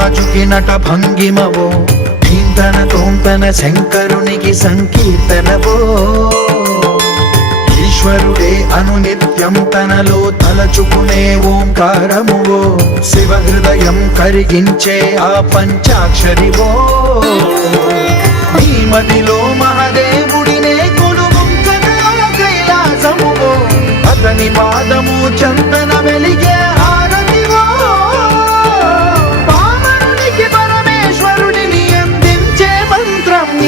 రాజుకి నట భంగిమవో, ధీంతన తోంతన శంకరునికి సంకీర్తనవో. ఈశ్వరుడే అనునిత్యం తనలో తలచుకునే ఓంకారమువో, శివ హృదయం కరిగించే ఆ పంచాక్షరివో. నీ మదిలో మహాదేవుడినే కొలువుంకగా కైలాసమువో, అతని పాదము చందన